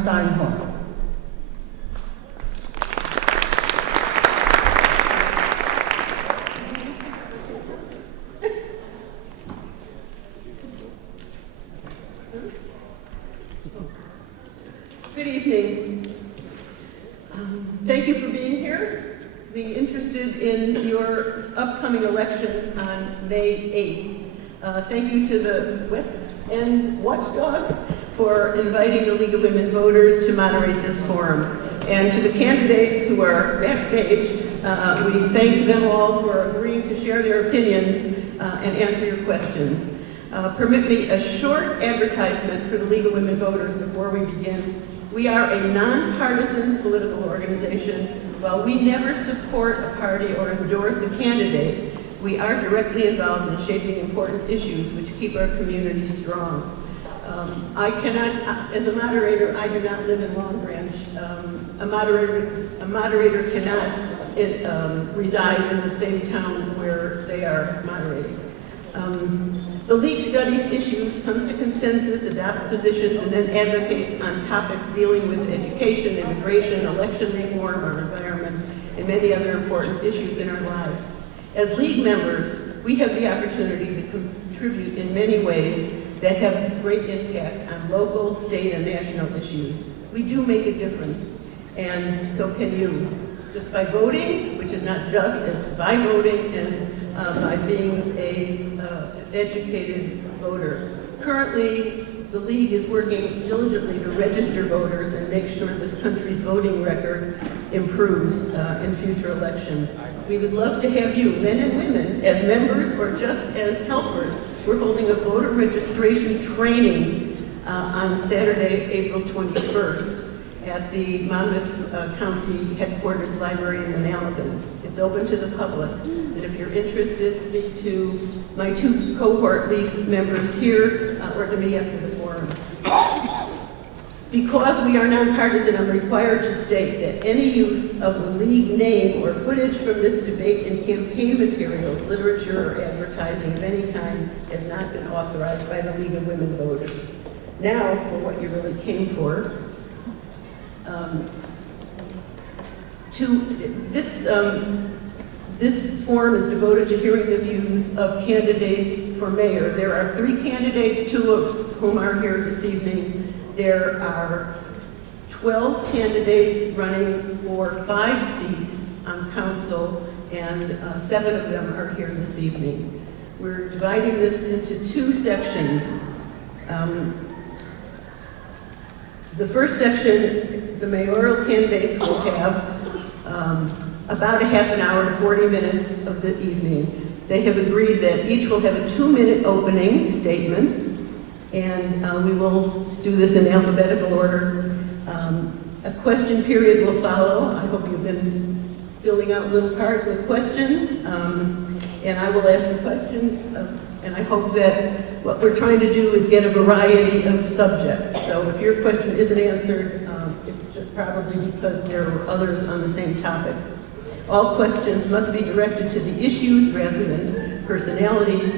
Steinhoff. Good evening. Thank you for being here, being interested in your upcoming election on May 8th. Thank you to the West End Watchdogs for inviting the League of Women Voters to moderate this forum. And to the candidates who are backstage, we thank them all for agreeing to share their opinions and answer your questions. Permit me a short advertisement for the League of Women Voters before we begin. We are a nonpartisan political organization. While we never support a party or endorse a candidate, we are directly involved in shaping important issues which keep our community strong. I cannot, as a moderator, I do not live in Long Branch. A moderator cannot reside in the same town where they are moderating. The League studies issues, comes to consensus, adopts positions, and then advocates on topics dealing with education, immigration, election reform, our environment, and many other important issues in our lives. As League members, we have the opportunity to contribute in many ways that have great impact on local, state, and national issues. We do make a difference, and so can you. Just by voting, which is not just, it's by voting and by being an educated voter. Currently, the League is working diligently to register voters and make sure this country's voting record improves in future elections. We would love to have you, men and women, as members or just as helpers. We're holding a voter registration training on Saturday, April 21st. At the Monmouth County Headquarters Library in Manalapan. It's open to the public. And if you're interested, speak to my two cohort League members here or to me after the forum. Because we are nonpartisan, I'm required to state that any use of the League name or footage from this debate in campaign materials, literature, or advertising of any kind has not been authorized by the League of Women Voters. Now, for what you really came for. This forum is devoted to hearing the views of candidates for mayor. There are 3 candidates, 2 of whom are here this evening. There are 12 candidates running for 5 seats on council, and 7 of them are here this evening. We're dividing this into 2 sections. The first section, the mayoral candidates will have about a half an hour to 40 minutes of the evening. They have agreed that each will have a 2-minute opening statement, and we will do this in alphabetical order. A question period will follow. I hope you've been filling out little cards with questions, and I will ask the questions. And I hope that what we're trying to do is get a variety of subjects. So if your question isn't answered, it's just probably because there are others on the same topic. All questions must be directed to the issues rather than personalities.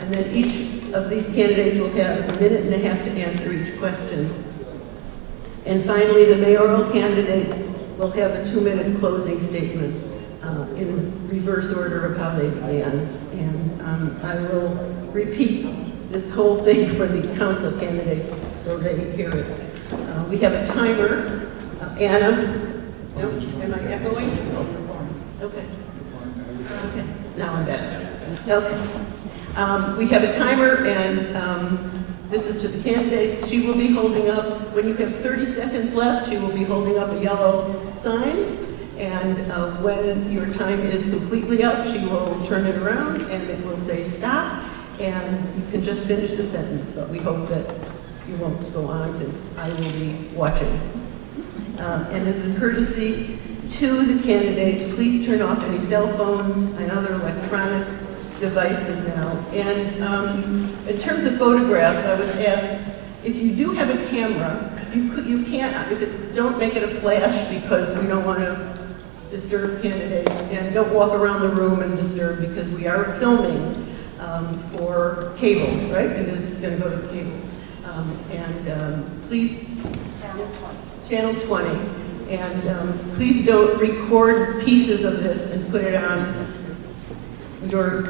And then each of these candidates will have a minute and a half to answer each question. And finally, the mayoral candidate will have a 2-minute closing statement. In reverse order of how they began. And I will repeat this whole thing for the council candidates so they hear it. We have a timer. Anna, no? Am I echoing? Okay. Okay, now I'm back. Okay. We have a timer, and this is to the candidates. She will be holding up, when you have 30 seconds left, she will be holding up a yellow sign. And when your time is completely up, she will turn it around and it will say stop, and you can just finish the sentence. But we hope that you won't go on because I will be watching. And as a courtesy to the candidates, please turn off any cell phones and other electronic devices now. And in terms of photographs, I was asked, if you do have a camera, you can't, don't make it a flash because we don't want to disturb candidates, and don't walk around the room and disturb because we are filming for cable, right? It is going to go to cable. Please Channel 20. And please don't record pieces of this and put it on your,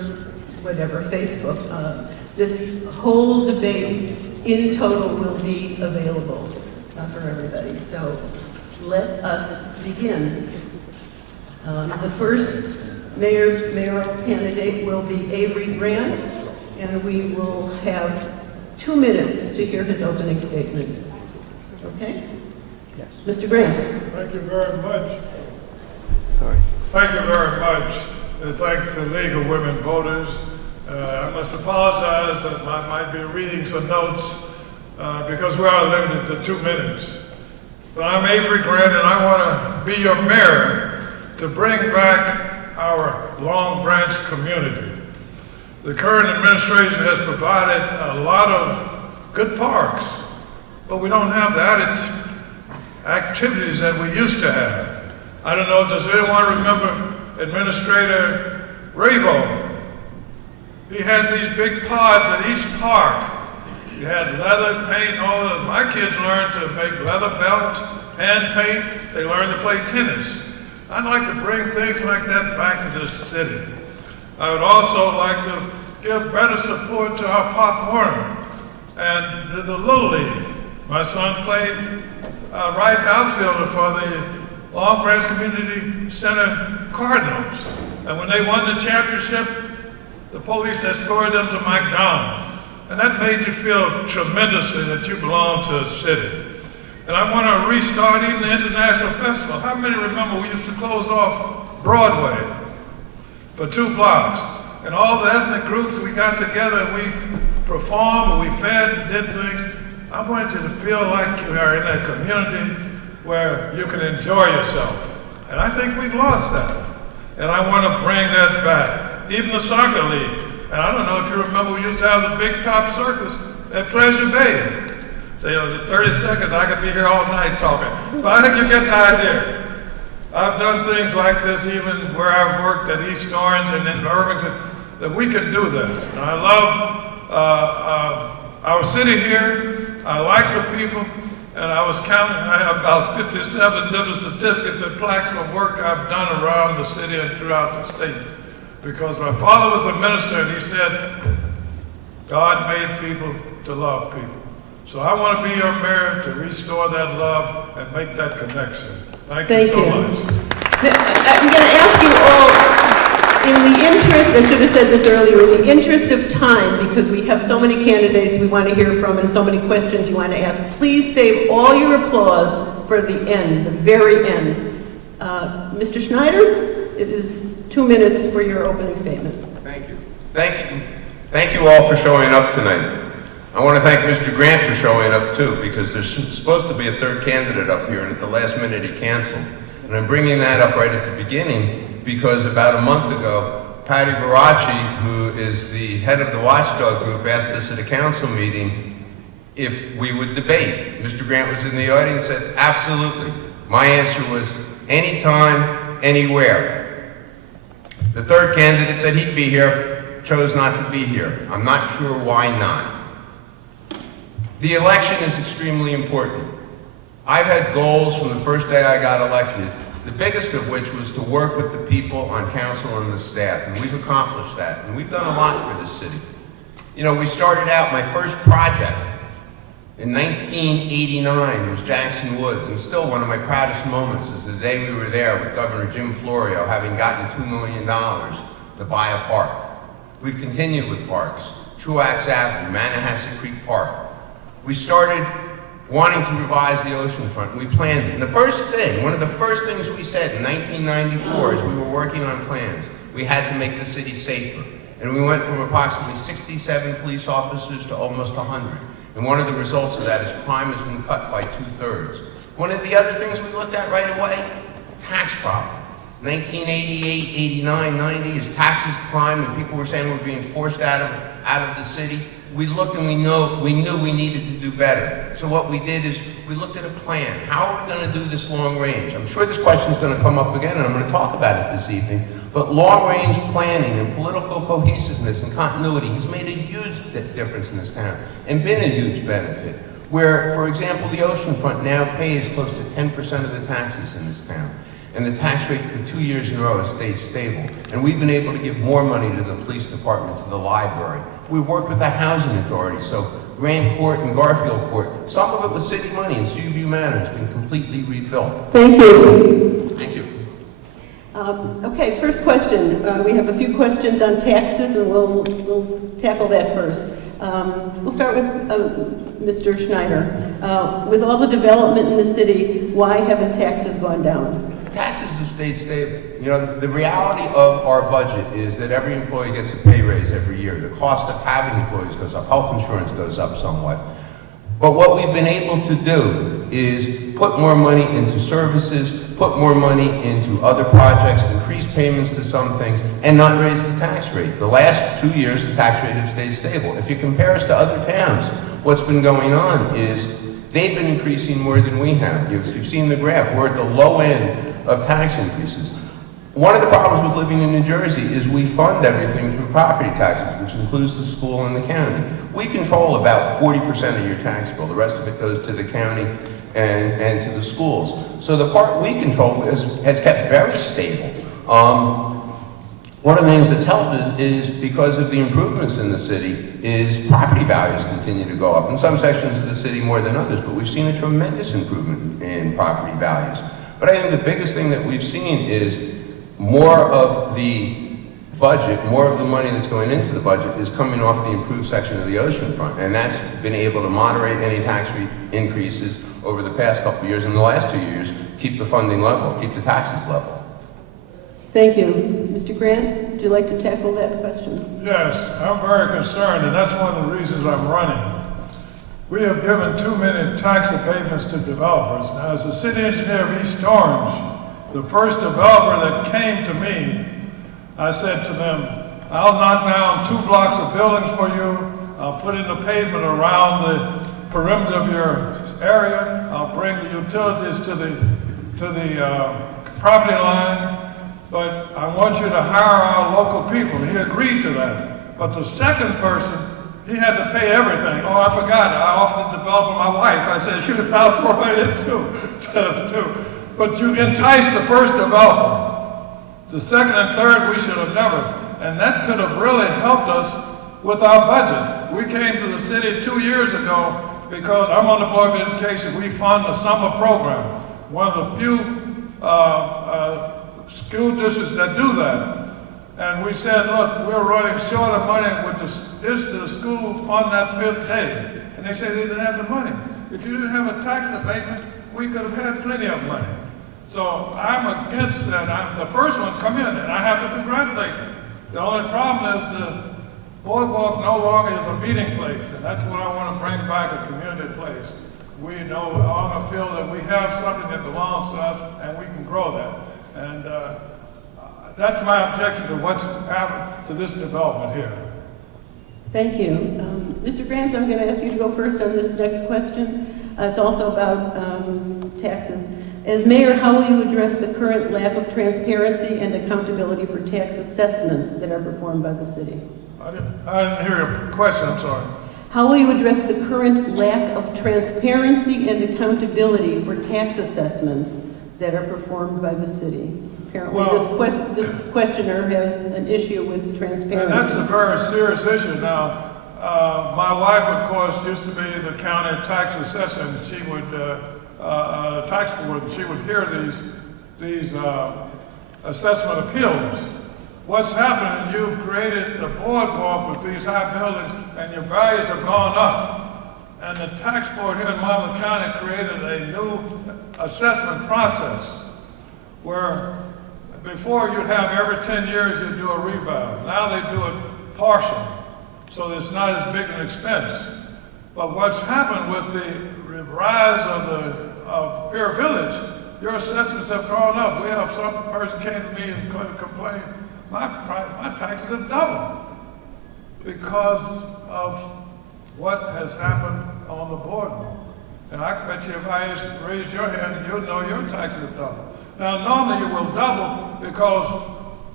whatever, Facebook. This whole debate in total will be available for everybody. So let us begin. The first mayoral candidate will be Avery Grant, and we will have 2 minutes to hear his opening statement. Okay? Yes. Mr. Grant. Thank you very much. Sorry. Thank you very much. And thank the League of Women Voters. I must apologize that I might be reading some notes because we are limited to 2 minutes. But I'm Avery Grant, and I want to be your mayor to bring back our Long Branch community. The current administration has provided a lot of good parks, but we don't have the added activities that we used to have. I don't know, does anyone remember Administrator Ravo? He had these big pods at each park. You had leather paint, all of them. My kids learned to make leather belts, hand paint. They learned to play tennis. I'd like to bring things like that back to this city. I would also like to give better support to our Pop Warner and to the Little League. My son played right outfielder for the Long Branch Community Center Cardinals. And when they won the championship, the police escorted them to McDonald's. And that made you feel tremendously that you belong to a city. And I want to restart even the International Festival. How many remember we used to close off Broadway for 2 blocks? And all the ethnic groups, we got together and we performed and we fed and did things. I want you to feel like you are in a community where you can enjoy yourself. And I think we've lost that. And I want to bring that back. Even the soccer league. And I don't know if you remember, we used to have the big top circus at Pleasure Bay. So, just 30 seconds, I could be here all night talking. But I think you get the idea. I've done things like this even where I've worked at East Orange and in Irvington, that we can do this. And I love our city here. I like the people. And I was counting, I have about 57 different certificates and plaques for work I've done around the city and throughout the state. Because my father was a minister and he said, God made people to love people. So I want to be your mayor to restore that love and make that connection. Thank you so much. I'm going to ask you all, in the interest, I should have said this earlier, in the interest of time, because we have so many candidates we want to hear from and so many questions you want to ask, please save all your applause for the end, the very end. Mr. Schneider, it is 2 minutes for your opening statement. Thank you. Thank you all for showing up tonight. I want to thank Mr. Grant for showing up too, because there's supposed to be a third candidate up here, and at the last minute he canceled. And I'm bringing that up right at the beginning because about a month ago, Patty Barachi, who is the head of the Watchdog Group, asked us at a council meeting if we would debate. Mr. Grant was in the audience and said, absolutely. My answer was, anytime, anywhere. The third candidate said he'd be here, chose not to be here. I'm not sure why not. The election is extremely important. I've had goals from the first day I got elected, the biggest of which was to work with the people on council and the staff, and we've accomplished that, and we've done a lot for this city. You know, we started out, my first project in 1989 was Jackson Woods, and still one of my proudest moments is the day we were there with Governor Jim Florio, having gotten $2 million to buy a park. We've continued with parks, Truax Avenue, Manahasset Creek Park. We started wanting to revise the oceanfront, and we planned it. And the first thing, one of the first things we said in 1994 as we were working on plans, we had to make the city safer. And we went from approximately 67 police officers to almost 100. And one of the results of that is crime has been cut by 2/3. One of the other things we looked at right away, tax problem. 1988, 89, 90, as taxes climbed and people were saying we're being forced out of the city, we looked and we knew we needed to do better. So what we did is we looked at a plan. How are we going to do this long range? I'm sure this question is going to come up again, and I'm going to talk about it this evening. But long-range planning and political cohesiveness and continuity has made a huge difference in this town and been a huge benefit. where, for example, the oceanfront now pays close to 10% of the taxes in this town. And the tax rate for 2 years in a row has stayed stable. And we've been able to give more money to the police department, to the library. We've worked with the housing authority, so Grant Court and Garfield Court, some of it was city money, and Seaview Manor has been completely rebuilt. Thank you. Thank you. Okay, first question. We have a few questions on taxes, and we'll tackle that first. We'll start with Mr. Schneider. With all the development in the city, why haven't taxes gone down? Taxes have stayed stable. You know, the reality of our budget is that every employee gets a pay raise every year. The cost of having employees goes up. Health insurance goes up somewhat. But what we've been able to do is put more money into services, put more money into other projects, increase payments to some things, and not raise the tax rate. The last 2 years, the tax rate has stayed stable. If you compare us to other towns, what's been going on is they've been increasing more than we have. You've seen the graph. We're at the low end of tax increases. One of the problems with living in New Jersey is we fund everything through property taxes, which includes the school and the county. We control about 40% of your tax bill. The rest of it goes to the county and to the schools. So the part we control has kept very stable. One of the things that's helped is because of the improvements in the city is property values continue to go up. In some sections of the city more than others, but we've seen a tremendous improvement in property values. But I think the biggest thing that we've seen is more of the budget, more of the money that's going into the budget is coming off the improved section of the oceanfront. And that's been able to moderate any tax increases over the past couple of years. In the last 2 years, keep the funding level, keep the taxes level. Thank you. Mr. Grant, would you like to tackle that question? Yes, I'm very concerned, and that's one of the reasons I'm running. We have given too many tax abatements to developers. Now, as the city engineer of East Orange, the first developer that came to me, I said to them, I'll knock down 2 blocks of buildings for you. I'll put in the pavement around the perimeter of your area. I'll bring the utilities to the property line. But I want you to hire our local people. He agreed to that. But the second person, he had to pay everything. Oh, I forgot. I offered to develop my wife. I said, shoot, I'll throw it in too. But you enticed the first developer. The second and third, we should have never. And that could have really helped us with our budget. We came to the city 2 years ago because I'm on the Board of Education. We fund a summer program. One of the few school districts that do that. And we said, look, we're running short of money with the school on that 5th day. And they said they didn't have the money. If you didn't have a tax abatement, we could have had plenty of money. So I'm against that. I'm the first one come in, and I have to congratulate them. The only problem is the boardwalk no longer is a meeting place, and that's what I want to bring back, a community place. We know on the field that we have something that belongs to us, and we can grow that. And that's my objection to what's happened to this development here. Thank you. Mr. Grant, I'm going to ask you to go first on this next question. It's also about taxes. As mayor, how will you address the current lack of transparency and accountability for tax assessments that are performed by the city? I didn't hear your question, I'm sorry. How will you address the current lack of transparency and accountability for tax assessments that are performed by the city? Apparently, this questioner has an issue with transparency. And that's a very serious issue. Now, my wife, of course, used to be the county tax assessor, and she would, tax board, and she would hear these assessment appeals. What's happened, you've created the boardwalk with these high buildings, and your values have gone up. And the tax board here in Monmouth County created a new assessment process where before you'd have every 10 years you'd do a revow. Now they do it partial, so it's not as big an expense. But what's happened with the rise of Fair Village, your assessments have gone up. We have some person came to me and complained, my taxes have doubled because of what has happened on the boardwalk. And I bet you if I raise your hand, you'll know your taxes have doubled. Now, normally you will double because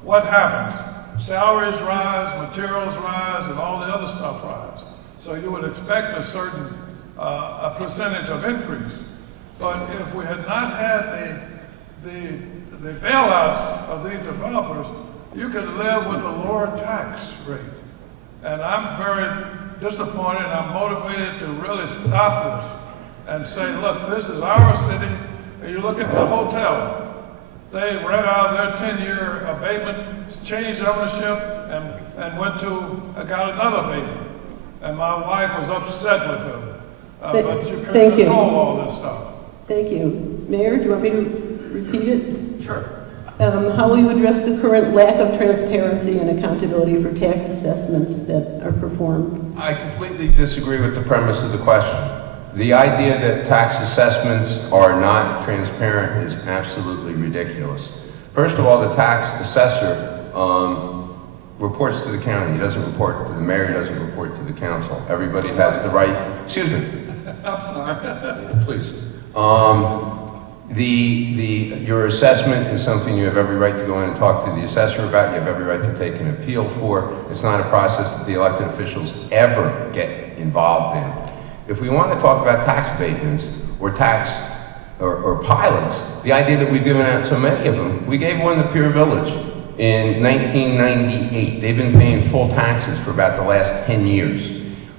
what happens? Salaries rise, materials rise, and all the other stuff rise. So you would expect a certain a percentage of increase. But if we had not had the bailouts of these developers, you could live with a lower tax rate. And I'm very disappointed. I'm motivated to really stop this and say, look, this is our city. And you look at the hotel. They ran out of their 10-year abatement, changed ownership, and got another abatement. And my wife was upset with them. But you can control all this stuff. Thank you. Mayor, do you want me to repeat it? Sure. How will you address the current lack of transparency and accountability for tax assessments that are performed? I completely disagree with the premise of the question. The idea that tax assessments are not transparent is absolutely ridiculous. First of all, the tax assessor reports to the county. He doesn't report to the mayor. He doesn't report to the council. Everybody has the right. Excuse me. I'm sorry. Please. Your assessment is something you have every right to go in and talk to the assessor about. You have every right to take an appeal for. It's not a process that the elected officials ever get involved in. If we want to talk about tax abatements or pilots, the idea that we've given out so many of them, we gave one to Pier Village in 1998. They've been paying full taxes for about the last 10 years.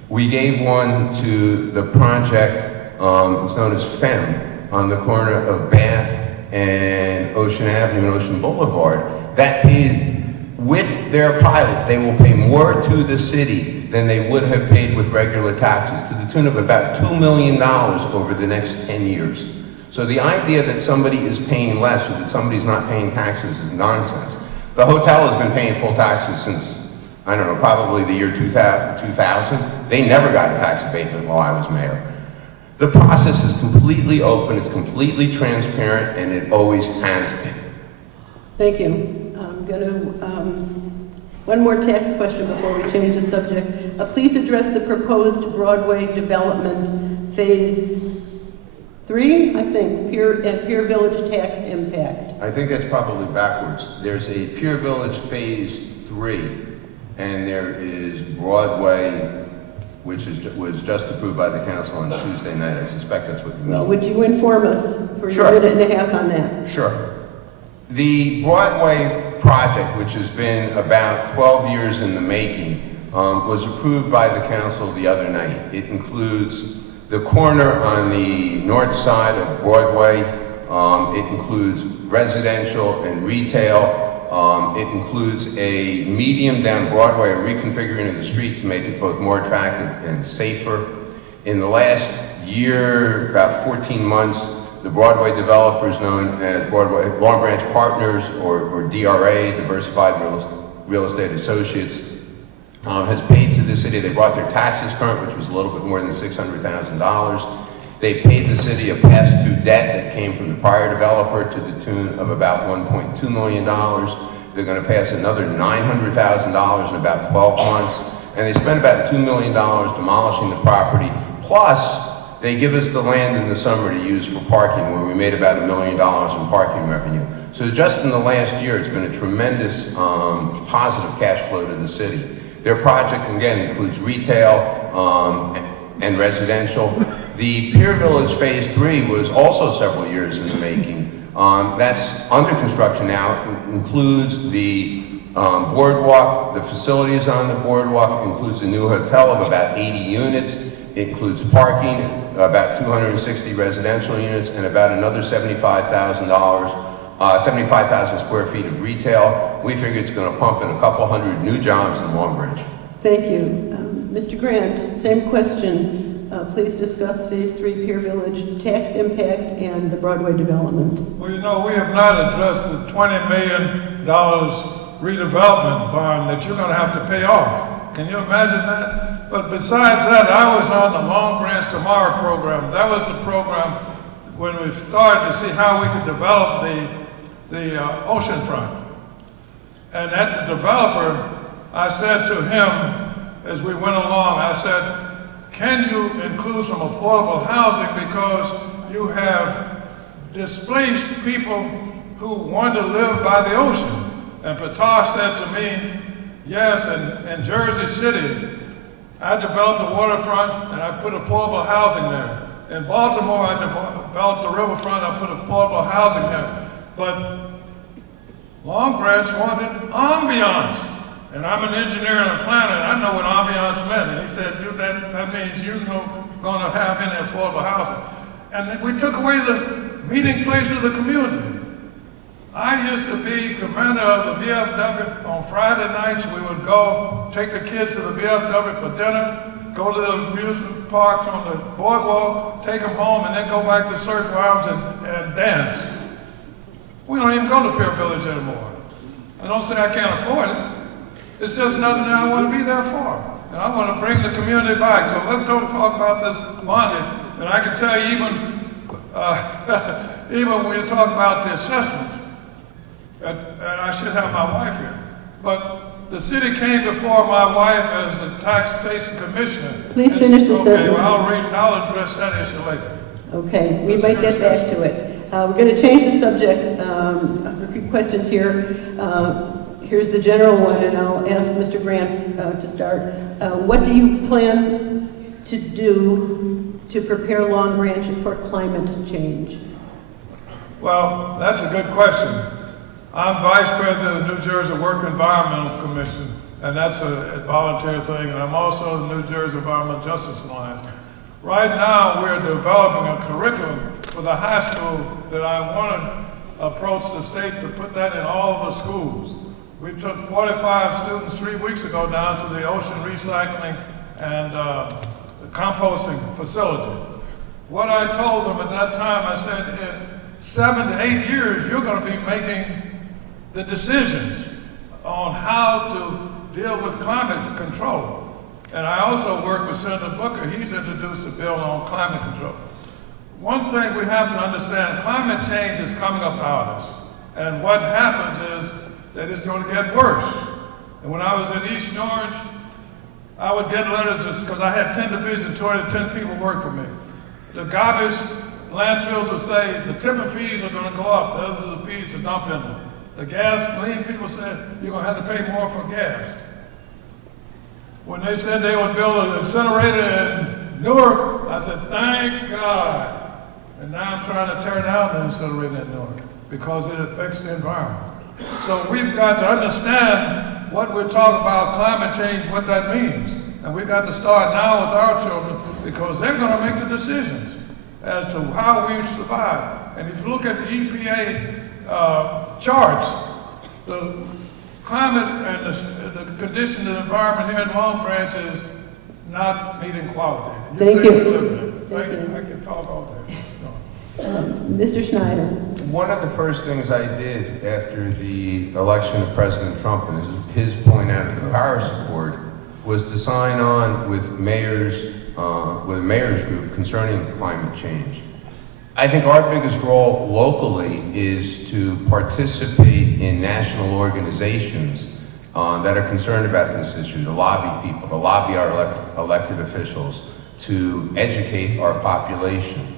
We gave one to the project, it's known as FEM, on the corner of Bath and Ocean Avenue and Ocean Boulevard. That paid, with their pilot, they will pay more to the city than they would have paid with regular taxes, to the tune of about $2 million over the next 10 years. So the idea that somebody is paying less or that somebody's not paying taxes is nonsense. The hotel has been paying full taxes since, I don't know, probably the year 2000. They never got a tax abatement while I was mayor. The process is completely open, it's completely transparent, and it always has been. Thank you. I'm going to, one more tax question before we change the subject. Please address the proposed Broadway development phase 3, I think, Pier Village tax impact. I think that's probably backwards. There's a Pier Village phase 3, and there is Broadway, which was just approved by the council on Tuesday night. I suspect that's what you mean. Well, would you inform us for Sure. a minute and a half on that? Sure. The Broadway project, which has been about 12 years in the making, was approved by the council the other night. It includes the corner on the north side of Broadway. It includes residential and retail. It includes a medium down Broadway, a reconfiguring of the street to make it both more attractive and safer. In the last year, about 14 months, the Broadway developers known as Broadway Long Branch Partners or DRA, Diversified Real Estate Associates, has paid to the city. They brought their taxes current, which was a little bit more than $600,000. They paid the city a pass-through debt that came from the prior developer to the tune of about $1.2 million. They're going to pass another $900,000 in about 12 months. And they spent about $2 million demolishing the property. Plus, they give us the land in the summer to use for parking, where we made about $1 million in parking revenue. So just in the last year, it's been a tremendous positive cash flow to the city. Their project, again, includes retail and residential. The Pier Village Phase 3 was also several years in the making. That's under construction now. It includes the boardwalk, the facilities on the boardwalk, includes a new hotel of about 80 units. It includes parking, about 260 residential units, and about another $75,000 square feet of retail. We figure it's going to pump in a couple hundred new jobs in Long Branch. Thank you. Mr. Grant, same question. Please discuss Phase 3 Pier Village tax impact and the Broadway development. Well, you know, we have not addressed the $20 million redevelopment bond that you're going to have to pay off. Can you imagine that? But besides that, I was on the Long Branch Tomorrow program. That was the program when we started to see how we could develop the oceanfront. And at the developer, I said to him as we went along, I said, can you include some affordable housing because you have displaced people who want to live by the ocean? And Patar said to me, yes, in Jersey City, I developed the waterfront and I put affordable housing there. In Baltimore, I developed the riverfront, I put affordable housing there. But Long Branch wanted ambiance. And I'm an engineer and a planner, and I know what ambiance meant. And he said, that means you're going to have any affordable housing. And we took away the meeting place of the community. I used to be commander of the VFW. On Friday nights, we would go take the kids to the VFW for dinner, go to the amusement park on the boardwalk, take them home, and then go back to Surf Lounge and dance. We don't even go to Pier Village anymore. I don't say I can't afford it. It's just nothing that I want to be there for. And I want to bring the community back. So let's don't talk about this bonding. And I can tell you even when you talk about the assessments, and I should have my wife here, but the city came before my wife as the taxation commissioner. Please finish the Okay, sentence. well, I'll address that issue later. Okay, we might get back to it. We're going to change the subject. A few questions here. Here's the general one, and I'll ask Mr. Grant to start. What do you plan to do to prepare Long Branch for climate change? Well, that's a good question. I'm vice president of the New Jersey Work Environmental Commission, and that's a volunteer thing, and I'm also the New Jersey Environmental Justice Alliance. Right now, we're developing a curriculum for the high school that I want to approach the state to put that in all of the schools. We took 45 students 3 weeks ago down to the ocean recycling and the composting facility. What I told them at that time, I said, in 7 to 8 years, you're going to be making the decisions on how to deal with climate control. And I also work with Senator Booker. He's introduced a bill on climate control. One thing we have to understand, climate change is coming up on us. And what happens is that it's going to get worse. And when I was in East Orange, I would get letters because I had 10 divisions, 10 people work for me. The garbage landfills would say the tipping fees are going to go up. Those are the fees to dump in them. The gas clean people said you're going to have to pay more for gas. When they said they would build an incinerator in Newark, I said, thank God. And now I'm trying to tear down the incinerator in Newark because it affects the environment. So we've got to understand what we're talking about, climate change, what that means. And we've got to start now with our children because they're going to make the decisions as to how we survive. And if you look at the EPA charts, the climate and the condition of the environment here in Long Branch is not meeting quality. Thank you. I can talk all day. Mr. Schneider. One of the first things I did after the election of President Trump and his point out of the Paris Accord was to sign on with a mayor's group concerning climate change. I think our biggest role locally is to participate in national organizations that are concerned about this issue, to lobby people, to lobby our elected officials, to educate our population.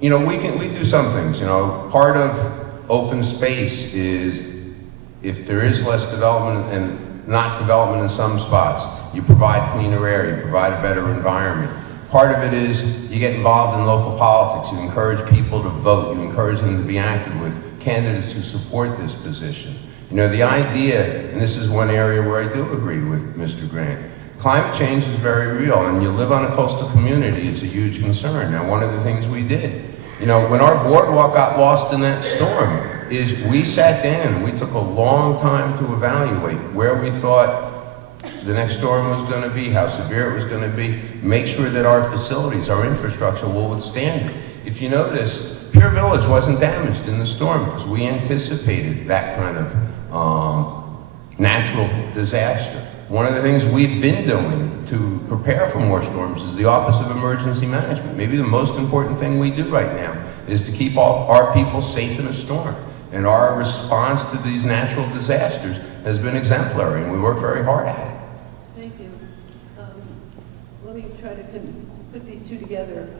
You know, we do some things. You know, part of open space is if there is less development and not development in some spots, you provide cleaner air, you provide a better environment. Part of it is you get involved in local politics, you encourage people to vote, you encourage them to be active with candidates who support this position. You know, the idea, and this is one area where I do agree with Mr. Grant, climate change is very real, and you live on a coastal community, it's a huge concern. Now, one of the things we did, you know, when our boardwalk got lost in that storm, is we sat down and we took a long time to evaluate where we thought the next storm was going to be, how severe it was going to be, make sure that our facilities, our infrastructure will withstand it. If you notice, Pier Village wasn't damaged in the storm because we anticipated that kind of natural disaster. One of the things we've been doing to prepare for more storms is the Office of Emergency Management. Maybe the most important thing we do right now is to keep all our people safe in a storm. And our response to these natural disasters has been exemplary, and we work very hard at it. Thank you. Let me try to put these two together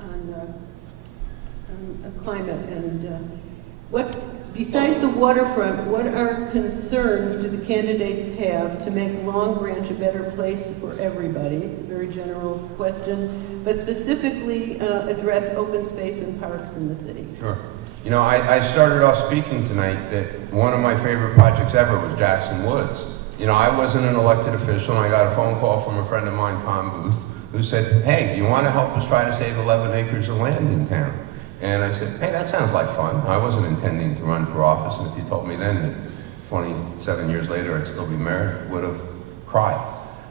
on climate. And Besides the waterfront, what are concerns do the candidates have to make Long Branch a better place for everybody? Very general question, but specifically address open space and parks in the city. Sure. You know, I started off speaking tonight that one of my favorite projects ever was Jackson Woods. You know, I wasn't an elected official, and I got a phone call from a friend of mine, Tom Booth, who said, hey, do you want to help us try to save 11 acres of land in town? And I said, hey, that sounds like fun. I wasn't intending to run for office, and if you told me then that 27 years later I'd still be mayor, I would have cried.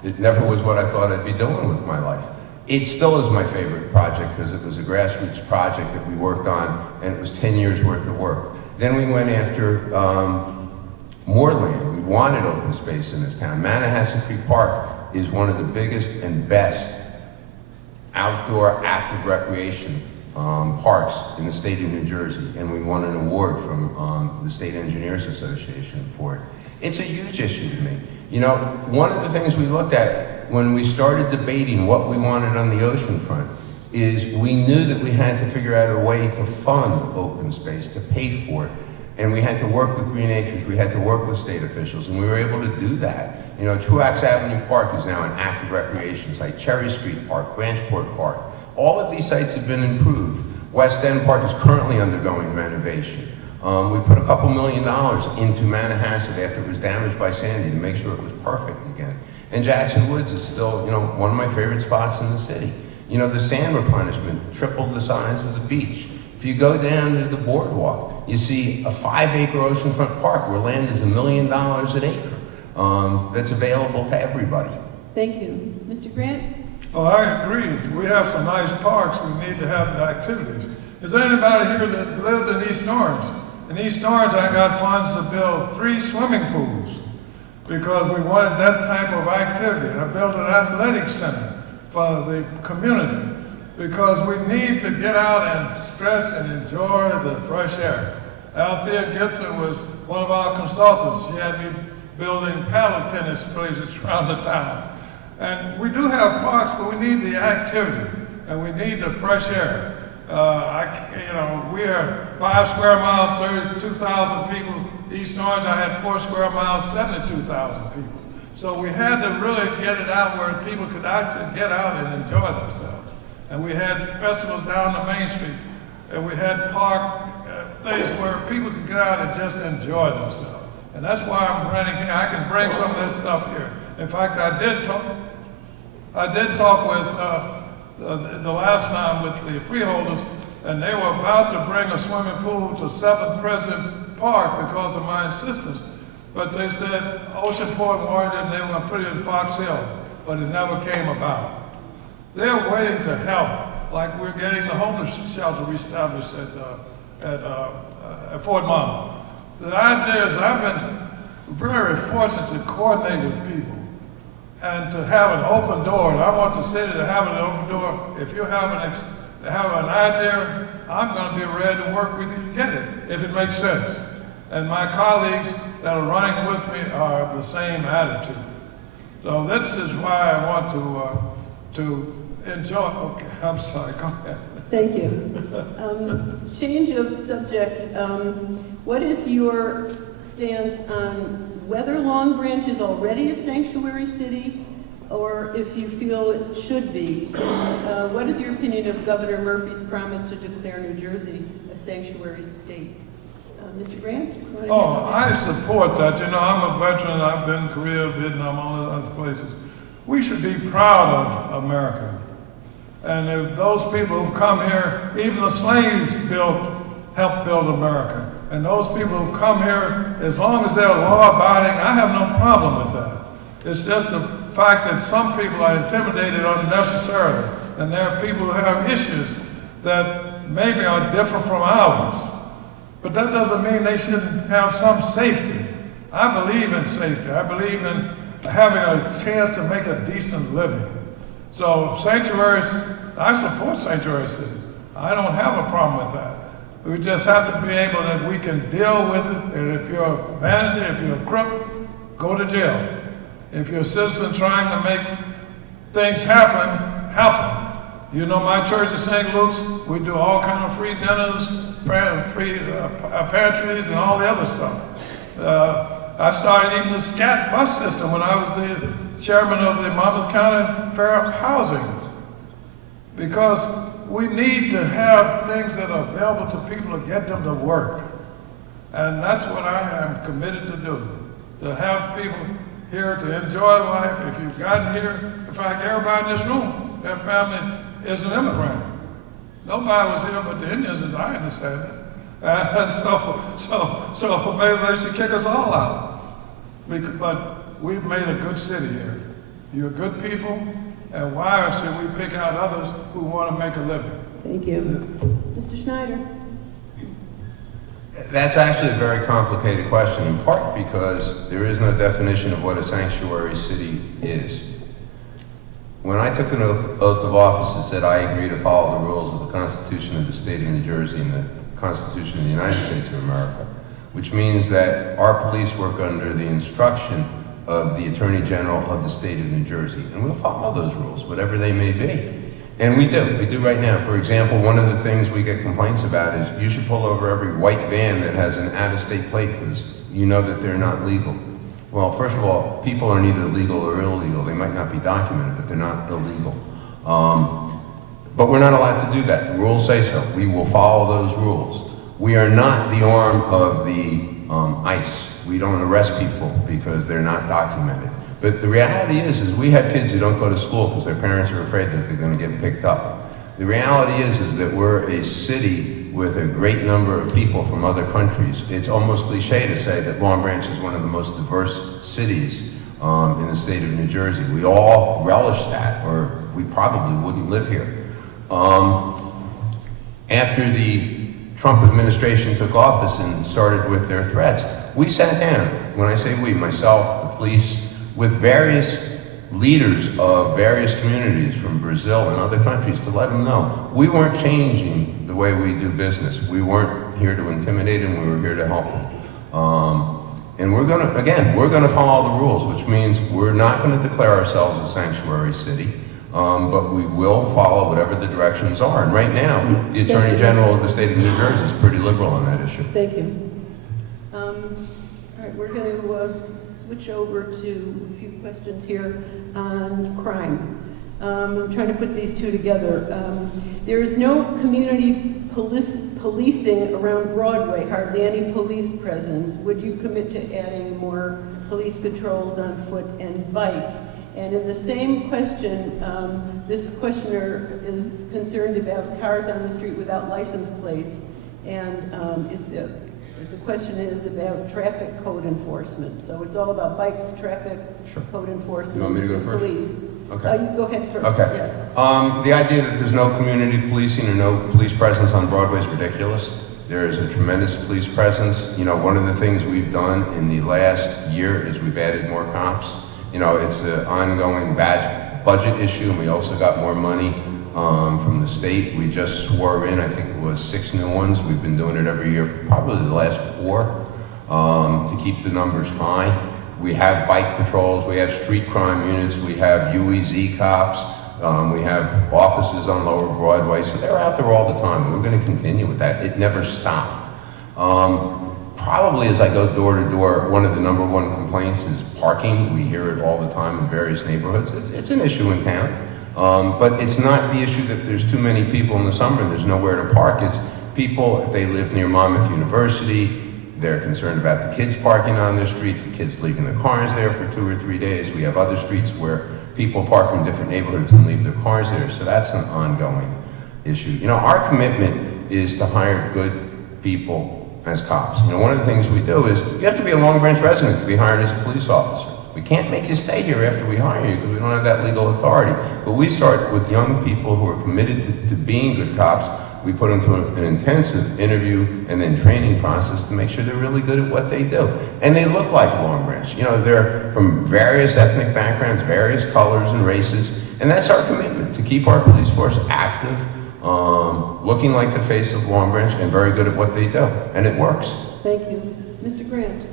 It never was what I thought I'd be doing with my life. It still is my favorite project because it was a grassroots project that we worked on, and it was 10 years worth of work. Then we went after more land. We wanted open space in this town. Manahasset Creek Park is one of the biggest and best outdoor active recreation parks in the state of New Jersey, and we won an award from the State Engineers Association for it. It's a huge issue to me. You know, one of the things we looked at when we started debating what we wanted on the ocean front is we knew that we had to figure out a way to fund open space, to pay for it, and we had to work with Green Acres, we had to work with state officials, and we were able to do that. You know, Truax Avenue Park is now an active recreation site, Cherry Street Park, Branchport Park. All of these sites have been improved. West End Park is currently undergoing renovation. We put a couple $1 million into Manahasset after it was damaged by Sandy to make sure it was perfect again. And Jackson Woods is still, you know, one of my favorite spots in the city. You know, the sand replenishment tripled the size of the beach. If you go down to the boardwalk, you see a 5-acre oceanfront park where land is $1 million an acre. That's available to everybody. Thank you. Mr. Grant? Oh, I agree. We have some nice parks. We need to have the activities. Is there anybody here that lived in East Orange? In East Orange, I got funds to build 3 swimming pools because we wanted that type of activity. And I built an athletic center for the community because we need to get out and stretch and enjoy the fresh air. Althea Gibson was one of our consultants. She had me building paddle tennis places around the town. And we do have parks, but we need the activity, and we need the fresh air. We are 5 square miles, 32,000 people. East Orange, I had 4 square miles, 72,000 people. So we had to really get it out where people could actually get out and enjoy themselves. And we had festivals down the Main Street, and we had park things where people could get out and just enjoy themselves. And that's why I'm running here. I can bring some of this stuff here. In fact, I did talk with the last time with the freeholders, and they were about to bring a swimming pool to 7th President Park because of my insistence. But they said Oceanport wanted it, and they were going to put it in Fox Hill, but it never came about. They're waiting to help, like we're getting the homeless shelter reestablished at Fort Monmouth. The idea is I've been very fortunate to coordinate with people and to have an open door. And I want the city to have an open door. If you have an idea, I'm going to be ready to work with you to get it, if it makes sense. And my colleagues that are running with me are of the same attitude. So this is why I want to enjoy. Okay, I'm sorry, go ahead. Thank you. Change of subject. What is your stance on whether Long Branch is already a sanctuary city or if you feel it should be? What is your opinion of Governor Murphy's promise to declare New Jersey a sanctuary state? Mr. Grant? Oh, I support that. You know, I'm a veteran. I've been in Korea, Vietnam, all those other places. We should be proud of America. And if those people who come here, even the slaves helped build America. And those people who come here, as long as they're law-abiding, I have no problem with that. It's just the fact that some people are intimidated unnecessarily. And there are people who have issues that maybe are different from ours. But that doesn't mean they shouldn't have some safety. I believe in safety. I believe in having a chance to make a decent living. So sanctuaries, I support sanctuary cities. I don't have a problem with that. We just have to be able that we can deal with it. And if you're a bandit, if you're a crook, go to jail. If you're a citizen trying to make things happen, help them. You know, my church in St. Luke's, we do all kind of free dinners, free pantries, and all the other stuff. I started even the SCAT bus system when I was the chairman of the Monmouth County Fair Housing, because we need to have things that are available to people to get them to work. And that's what I am committed to do, to have people here to enjoy life. If you've gotten here, in fact, everybody in this room, their family is an immigrant. Nobody was here but the Indians, as I understand it. And so maybe they should kick us all out. But we've made a good city here. You're good people, and why should we pick out others who want to make a living? Thank you. Mr. Schneider? That's actually a very complicated question, in part because there is no definition of what a sanctuary city is. When I took an oath of office, it said I agree to follow the rules of the Constitution of the State of New Jersey and the Constitution of the United States of America, which means that our police work under the instruction of the Attorney General of the State of New Jersey, and we'll follow those rules, whatever they may be. And we do right now. For example, one of the things we get complaints about is you should pull over every white van that has an out-of-state plate because you know that they're not legal. Well, first of all, people are neither legal or illegal. They might not be documented, but they're not illegal. But we're not allowed to do that. The rules say so. We will follow those rules. We are not the arm of the ICE. We don't arrest people because they're not documented. But the reality is we have kids who don't go to school because their parents are afraid that they're going to get picked up. The reality is that we're a city with a great number of people from other countries. It's almost cliche to say that Long Branch is one of the most diverse cities in the state of New Jersey. We all relish that, or we probably wouldn't live here. After the Trump administration took office and started with their threats, we sat down, when I say we, myself, the police, with various leaders of various communities from Brazil and other countries to let them know we weren't changing the way we do business. We weren't here to intimidate them, we were here to help them. And we're gonna follow the rules, which means we're not gonna declare ourselves a sanctuary city, but we will follow whatever the directions are. And right now, the Attorney General of the State of New Jersey is pretty liberal on that issue. Thank you. All right, we're going to switch over to a few questions here on crime. I'm trying to put these two together. There is no community policing around Broadway, hardly any police presence. Would you commit to adding more police patrols on foot and bike? And in the same question, this questioner is concerned about cars on the street without license plates, and the question is about traffic code enforcement. So it's all about bikes, traffic, code enforcement, You want me to go first? police. Okay. You go ahead first. Okay. Yes. The idea that there's no community policing or no police presence on Broadway is ridiculous. There is a tremendous police presence. You know, one of the things we've done in the last year is we've added more cops. You know, it's an ongoing budget issue, and we also got more money from the state. We just swore in, I think it was 6 new ones. We've been doing it every year for probably the last 4 to keep the numbers high. We have bike patrols, we have street crime units, we have UEZ cops, we have offices on Lower Broadway, so they're out there all the time. We're going to continue with that. It never stopped. Probably as I go door to door, one of the number 1 complaints is parking. We hear it all the time in various neighborhoods. It's an issue in town, but it's not the issue that there's too many people in the summer and there's nowhere to park. It's people, if they live near Monmouth University, they're concerned about the kids parking on their street, the kids leaving their cars there for 2 or 3 days. We have other streets where people park in different neighborhoods and leave their cars there, so that's an ongoing issue. You know, our commitment is to hire good people as cops. You know, one of the things we do is you have to be a Long Branch resident to be hired as a police officer. We can't make you stay here after we hire you because we don't have that legal authority. But we start with young people who are committed to being good cops. We put them through an intensive interview and then training process to make sure they're really good at what they do. And they look like Long Branch. You know, they're from various ethnic backgrounds, various colors and races, and that's our commitment, to keep our police force active, looking like the face of Long Branch and very good at what they do, and it works. Thank you. Mr. Grant.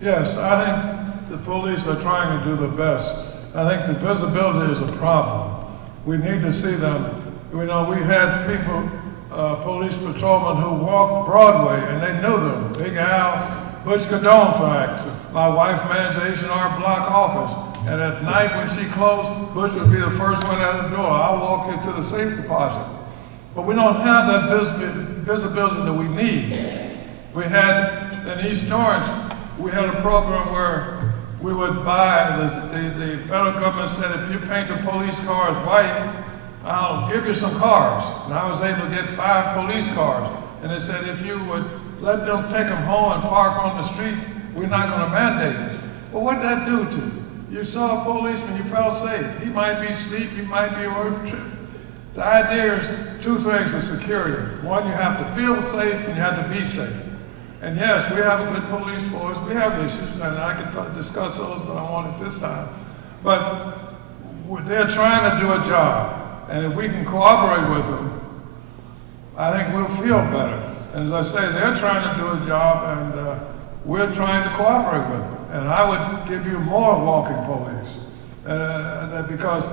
Yes, I think the police are trying to do the best. I think the visibility is a problem. We need to see them. You know, we had people, police patrolmen who walked Broadway, and they knew them. Big Al, Butch Cadone, for instance. My wife managed the H&R Block office, and at night when she closed, Butch would be the first one out the door. I'll walk into the safe deposit. But we don't have that visibility that we need. We had, in East Orange, we had a program where we would buy, the federal government said, if you paint the police cars white, I'll give you some cars. And I was able to get 5 police cars. And they said, if you would let them take them home and park on the street, we're not going to mandate it. Well, what'd that do to you? You saw a policeman, you felt safe. He might be asleep, he might be on a trip. The idea is 2 things with security. One, you have to feel safe and you have to be safe. And yes, we have a good police force. We have issues, and I could discuss those, but I won't at this time. But they're trying to do a job. And if we can cooperate with them, I think we'll feel better. And as I say, they're trying to do a job, and we're trying to cooperate with them. And I would give you more walking police, because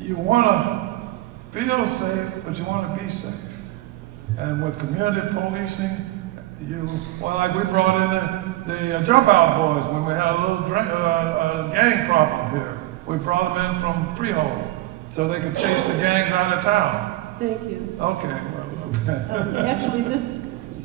you want to feel safe, but you want to be safe. And with community policing, like we brought in the jump out boys when we had a little gang problem here. We brought them in from Freehold so they could chase the gangs out of town. Thank you. Okay. Actually,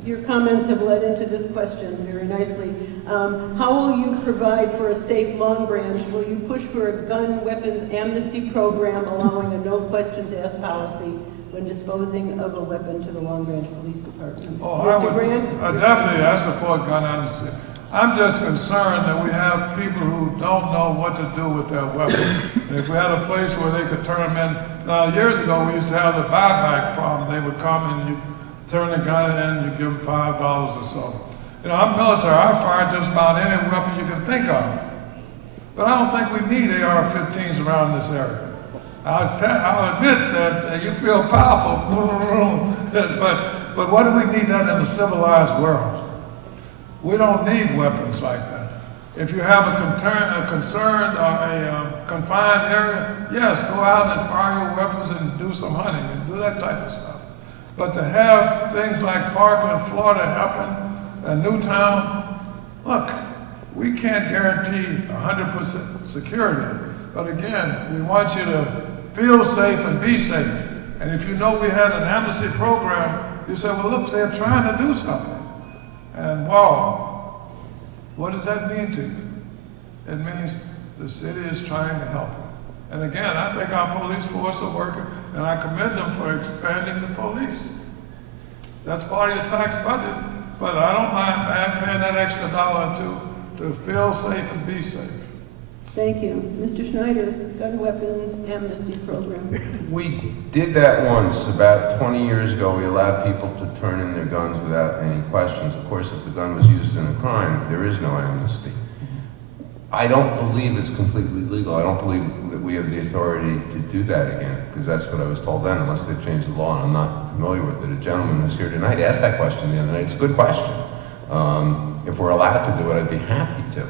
your comments have led into this question very nicely. How will you provide for a safe Long Branch? Will you push for a gun weapons amnesty program allowing a no questions asked policy when disposing of a weapon to the Long Branch Police Department? Mr. Grant? Definitely, I support gun amnesty. I'm just concerned that we have people who don't know what to do with their weapons. And if we had a place where they could turn them in, now years ago we used to have the buyback problem. They would come and you turn the gun in, you give them $5 or so. You know, I'm military, I fire just about any weapon you can think of. But I don't think we need AR-15s around this area. I'll admit that you feel powerful, but what do we need that in a civilized world? We don't need weapons like that. If you have a concerned or a confined area, yes, go out and fire your weapons and do some hunting and do that type of stuff. But to have things like Parkland, Florida happen, and Newtown, look, we can't guarantee 100% security. But again, we want you to feel safe and be safe. And if you know we had an amnesty program, you say, well, look, they're trying to do something. And wow, what does that mean to you? It means the city is trying to help. And again, I think our police force are working, and I commend them for expanding the police. That's part of your tax budget, but I don't mind paying that extra $1 or $2 to feel safe and be safe. Thank you. Mr. Schneider, gun weapons amnesty program. We did that once, about 20 years ago. We allowed people to turn in their guns without any questions. Of course, if the gun was used in a crime, there is no amnesty. I don't believe it's completely legal. I don't believe that we have the authority to do that again, because that's what I was told then, unless they've changed the law, and I'm not familiar with it. A gentleman who's here tonight asked that question the other night. It's a good question. If we're allowed to do it, I'd be happy to.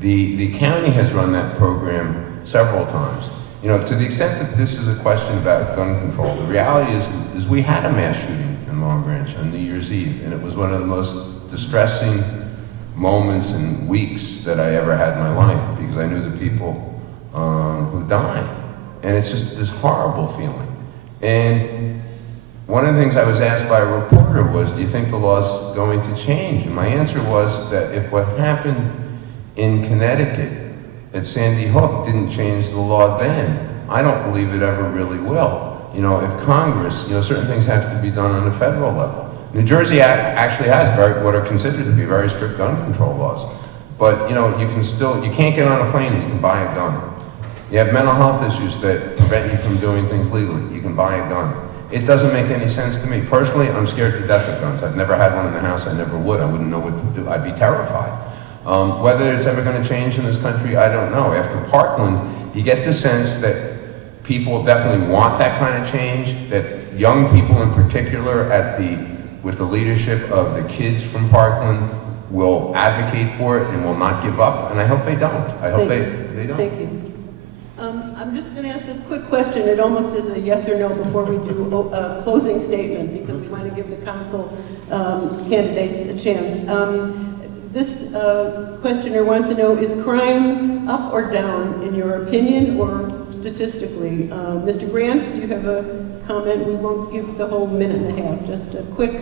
The county has run that program several times. You know, to the extent that this is a question about gun control, the reality is we had a mass shooting in Long Branch on New Year's Eve, and it was one of the most distressing moments and weeks that I ever had in my life, because I knew the people who died. And it's just this horrible feeling. And one of the things I was asked by a reporter was, do you think the law's going to change? And my answer was that if what happened in Connecticut at Sandy Hook didn't change the law then, I don't believe it ever really will. You know, if Congress, you know, certain things have to be done on a federal level. New Jersey actually has what are considered to be very strict gun control laws. But, you know, you can't get on a plane and you can buy a gun. You have mental health issues that prevent you from doing things legally. You can buy a gun. It doesn't make any sense to me. Personally, I'm scared to death of guns. I've never had one in the house. I never would. I wouldn't know what to do. I'd be terrified. Whether it's ever going to change in this country, I don't know. After Parkland, you get the sense that people definitely want that kind of change, that young people in particular with the leadership of the kids from Parkland will advocate for it and will not give up, and I hope they don't. I hope they don't. Thank you. I'm just going to ask this quick question. It almost is a yes or no before we do a closing statement, because we want to give the council candidates a chance. This questioner wants to know, is crime up or down in your opinion or statistically? Mr. Grant, do you have a comment? We won't give the whole minute and a half, just a quick.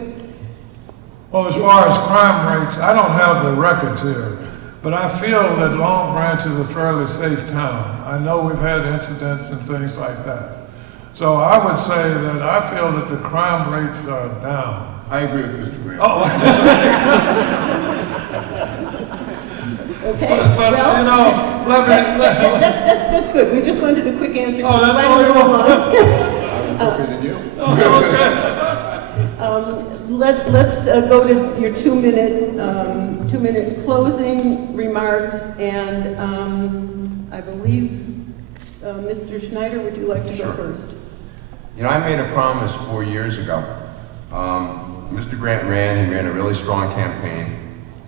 Well, as far as crime rates, I don't have the records here, but I feel that Long Branch is a fairly safe town. I know we've had incidents and things like that. So I would say that I feel that the crime rates are down. I agree with Mr. Grant. Oh. Okay, But well, you know, that's good. We just wanted a quick answer. Oh, that's Let all it you go want. on. Quicker than you. Okay. Let's go to your 2-minute closing remarks, and I believe, Mr. Schneider, would you like to go first? You know, I made a promise 4 years ago. Mr. Grant ran, he ran a really strong campaign,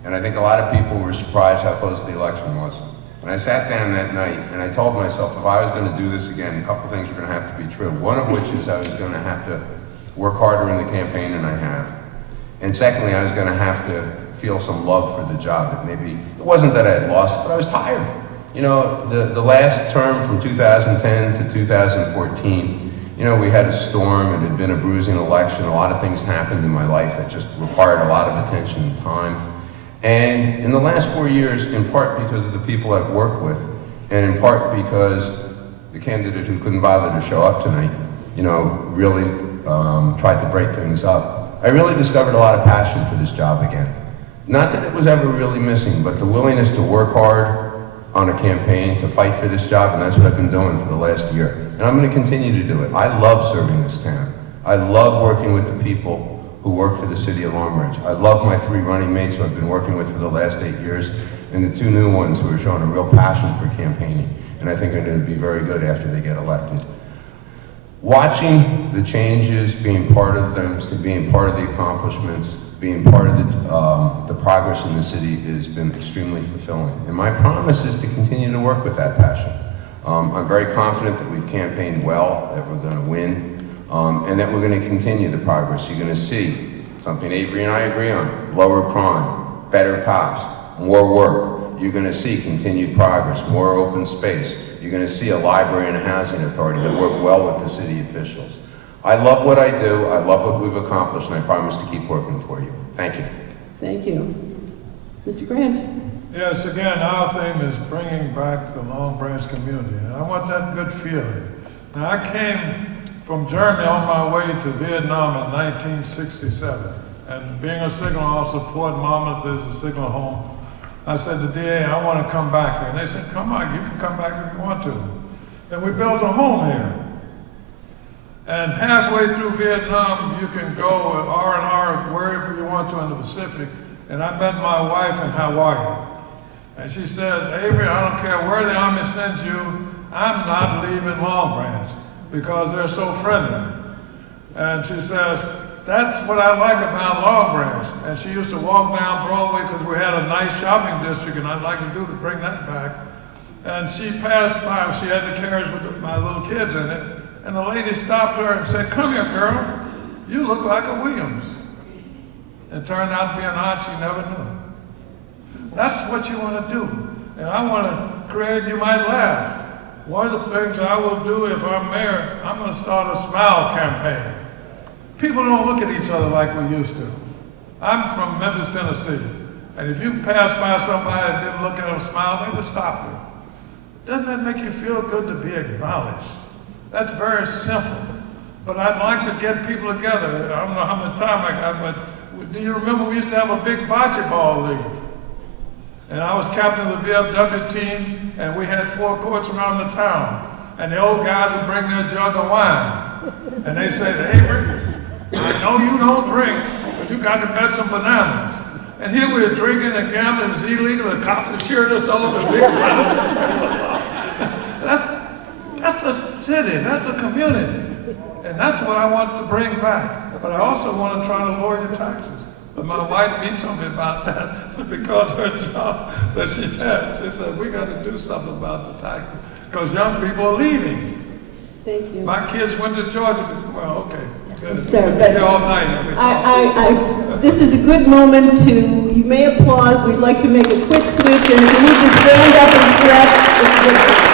and I think a lot of people were surprised how close the election was. And I sat down that night and I told myself if I was going to do this again, a couple things were going to have to be true. One of which is I was going to have to work harder in the campaign than I have. And secondly, I was going to have to feel some love for the job. That maybe, it wasn't that I had lost it, but I was tired. You know, the last term from 2010 to 2014, you know, we had a storm, it had been a bruising election, a lot of things happened in my life that just required a lot of attention and time. And in the last 4 years, in part because of the people I've worked with, and in part because the candidate who couldn't bother to show up tonight, you know, really tried to break things up, I really discovered a lot of passion for this job again. Not that it was ever really missing, but the willingness to work hard on a campaign, to fight for this job, and that's what I've been doing for the last year. And I'm going to continue to do it. I love serving this town. I love working with the people who work for the city of Long Branch. I love my 3 running mates who I've been working with for the last 8 years, and the 2 new ones who are showing a real passion for campaigning, and I think are going to be very good after they get elected. Watching the changes, being part of them, being part of the accomplishments, being part of the progress in the city has been extremely fulfilling. And my promise is to continue to work with that passion. I'm very confident that we've campaigned well, that we're going to win, and that we're going to continue the progress. You're going to see something Avery and I agree on: lower crime, better cops, more work. You're going to see continued progress, more open space. You're going to see a library and a housing authority that work well with the city officials. I love what I do, I love what we've accomplished, and I promise to keep working for you. Thank you. Thank you. Mr. Grant? Yes, again, our theme is bringing back the Long Branch community, and I want that good feeling. Now, I came from Germany on my way to Vietnam in 1967, and being a signal officer, Fort Monmouth is a signal home. I said to DA, I want to come back here. And they said, come on, you can come back if you want to. And we built a home here. And halfway through Vietnam, you can go R&R wherever you want to in the Pacific. And I met my wife in Hawaii. And she said, Avery, I don't care where the Army sends you, I'm not leaving Long Branch because they're so friendly. And she says, that's what I like about Long Branch. And she used to walk down Broadway because we had a nice shopping district, and I'd like to bring that back. And she passed by, she had the carriage with my little kids in it, and the lady stopped her and said, come here, girl, you look like a Williams. It turned out to be an aunt she never knew. That's what you want to do. And I want to create, you might laugh. One of the things I will do if I'm mayor, I'm going to start a smile campaign. People don't look at each other like we used to. I'm from Memphis, Tennessee, and if you pass by somebody and didn't look at them smile, they would stop you. Doesn't that make you feel good to be acknowledged? That's very simple. But I'd like to get people together. I don't know how much time I got, but do you remember we used to have a big bocce ball league? And I was captain of the VFW team, and we had 4 courts around the town. And the old guys would bring their jug of wine. And they said, Avery, I know you don't drink, but you got to bet some bananas. And here we were drinking and gambling, it was illegal, the cops had cheered us over the big crowd. That's a city, that's a community. And that's what I want to bring back. But I also want to try to lower your taxes. But my wife beat something about that because her job that she had. She said, we got to do something about the taxes. because young people are leaving. Thank you. My kids went to Georgia, well, okay. Sir, but Here all night. this is a good moment to, you may applause, we'd like to make a quick switch, and if you need to stand up and stretch, it's good.